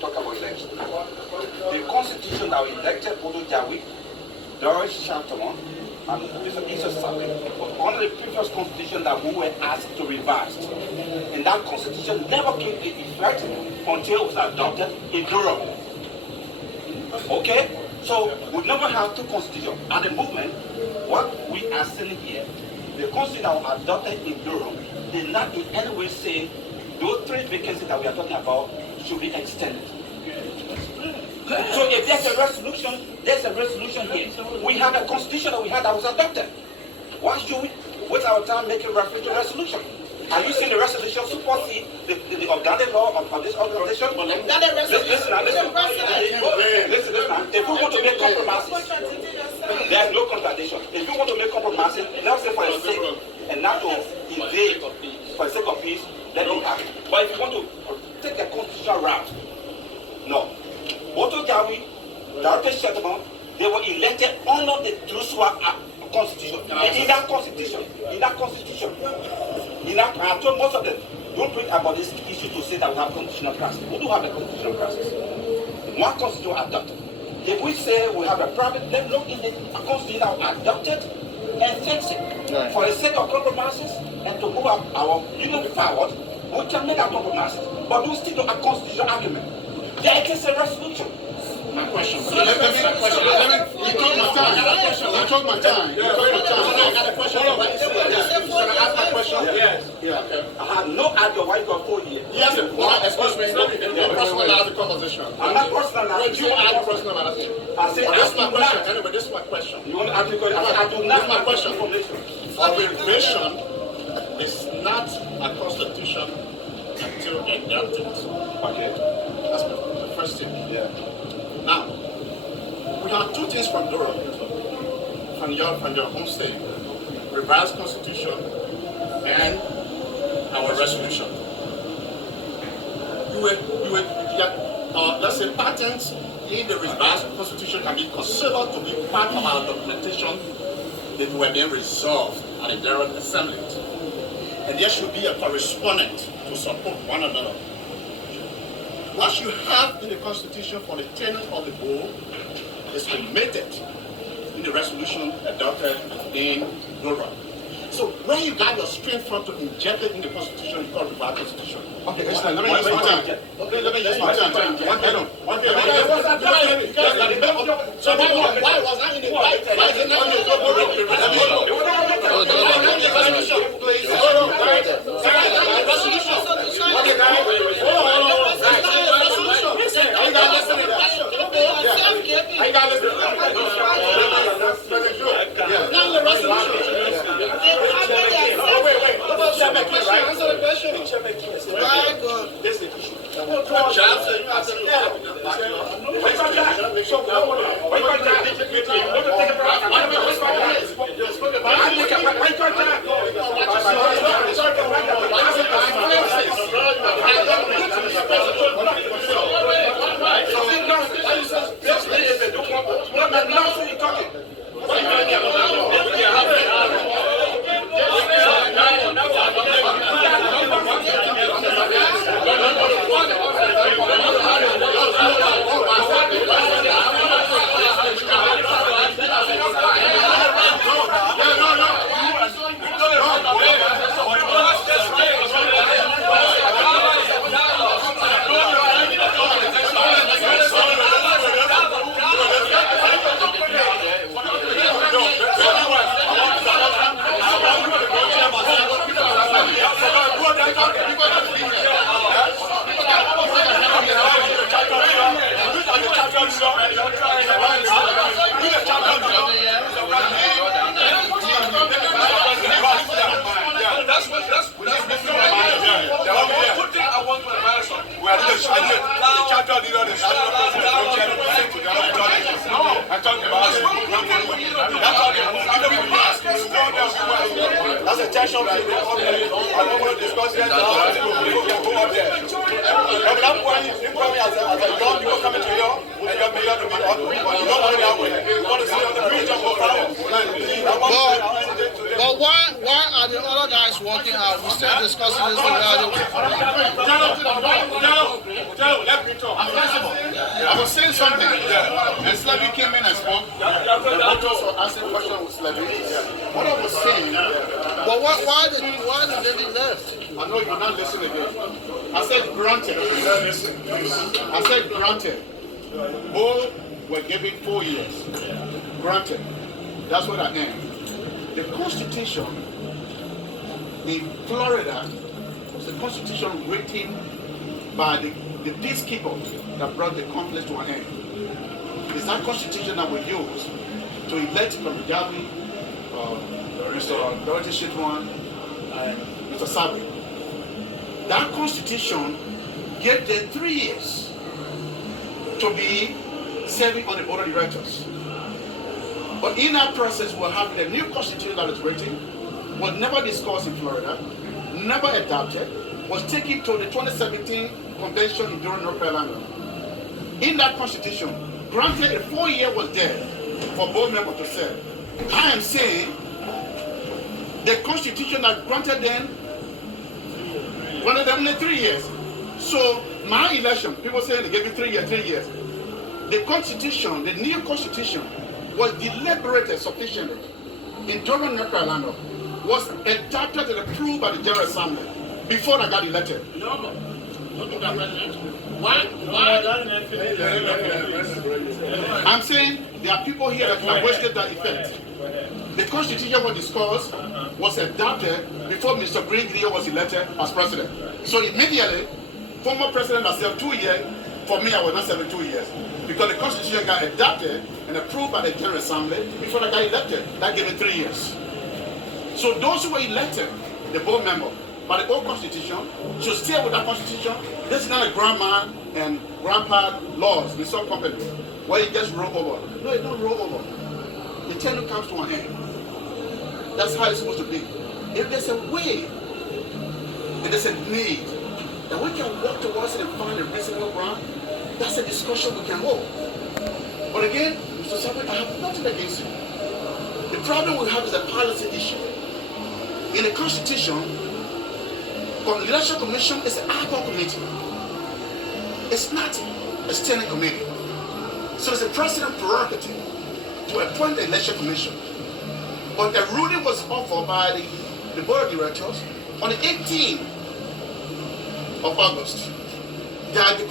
Talk about election. The constitution that we elected Bodo Jawi, Doris Shantamon, and Mr. Isa Sabi was under the previous constitution that we were asked to revise. And that constitution never came into effect until it was adopted in Durham. Okay? So we never have two constitutions. At the moment, what we are saying here, the constitution that was adopted in Durham did not in any way say those three vacancies that we are talking about should be extended. So if there's a resolution here. We have a constitution that we had that was adopted. Why should we waste our time making reference to resolution? Are you saying the resolution supersede the organic law of this organization? Listen. If we want to make compromises, there's no contradiction. If we want to make compromises, let's say for the sake and not to invade for the sake of peace, let it happen. But if you want to take a constitutional route, no. Bodo Jawi, Dr. Shetman, they were elected under the Druswa constitution. And in that constitution, I told most of them, don't bring about this issue to say that we have constitutional crisis. We do have a constitutional crisis. One constitution adopted. If we say we have a problem, let's look in the constitution that was adopted and fix it. Right. For the sake of compromises and to move our union forward, we can make our compromises. But we stick to a constitutional argument. There is a resolution. My question. You took my time. You took my time. I got a question. Can I ask my question? Yes. Yeah. Okay. I have no idea why you got 4 years. Yes. Excuse me. Don't personalize the conversation. I'm not personalizing. You are personalizing. I said this is my question. Anyway, this is my question. You want to ask me a question? I do not. This is my question. Abbreviation is not a constitution until adopted. Okay. That's the first thing. Yeah. Now, we have two things from Durham, from your home state: revised constitution and our resolution. Let's say patents in the revised constitution can be considered to be part of our documentation that were being resolved at the Durham Assembly, and there should be a correspondent to support one another. What you have in the Constitution for the tenant of the board is committed in the resolution adopted in Durham. So when you got your strength from to inject it in the Constitution, you call it the Constitution. Okay, let me use my time. Okay, let me use my time. So why was I in the why is it not in I don't want to discuss it now. People can go up there. But that point, you come here as a young people coming to you, and you're mayor to be up. You don't want it that way. You want to see on the bridge of power. But why are the other guys walking out? We're still discussing this regarding. Let me talk. I was saying something, and Slevy came in and spoke. The voters were asking questions with Slevy. What I was saying, But why did they left? I know you're not listening again. I said granted. I said granted. Both were given 4 years. Granted. That's what I am. The Constitution in Florida was the Constitution written by the peacekeepers that brought the conflict to an end. It's that Constitution that we use to elect Mugabe, Mr. Dorothy Shitwan, and Mr. Sabi. That Constitution gave them 3 years to be serving on the board of directors. But in that process, we're having a new Constitution that is written, was never discussed in Florida, never adopted, was taken to the 2017 convention in Durham, North Carolina. In that Constitution, granted a 4-year was there for board members to serve. I am saying the Constitution that granted them only 3 years. So my election, people say they gave you 3 years, 3 years. The Constitution, the new Constitution, was deliberated sufficiently in Durham, North Carolina, was adopted and approved by the General Assembly before I got elected. I'm saying there are people here that have wasted that effect. The Constitution was discussed, was adopted before Mr. Green was elected as president. So immediately, former president has served 2 years. For me, I was not serving 2 years. Because the Constitution got adopted and approved by the General Assembly before I got elected. That gave me 3 years. So those who were elected, the board member, by the old Constitution, should stay with that Constitution. This is not a grandma and grandpa laws in some company where you just roll over. No, it don't roll over. The tenure comes to an end. That's how it's supposed to be. If there's a way and there's a need that we can walk towards it and find a reasonable ground, that's a discussion we can hold. But again, Mr. Sabi, I have nothing against you. The problem we have is a policy issue. In the Constitution, the Election Commission is an ad hoc committee. It's not a standing committee. So it's a president prerogative to appoint the Election Commission. But a ruling was offered by the board of directors on the 18th of August that the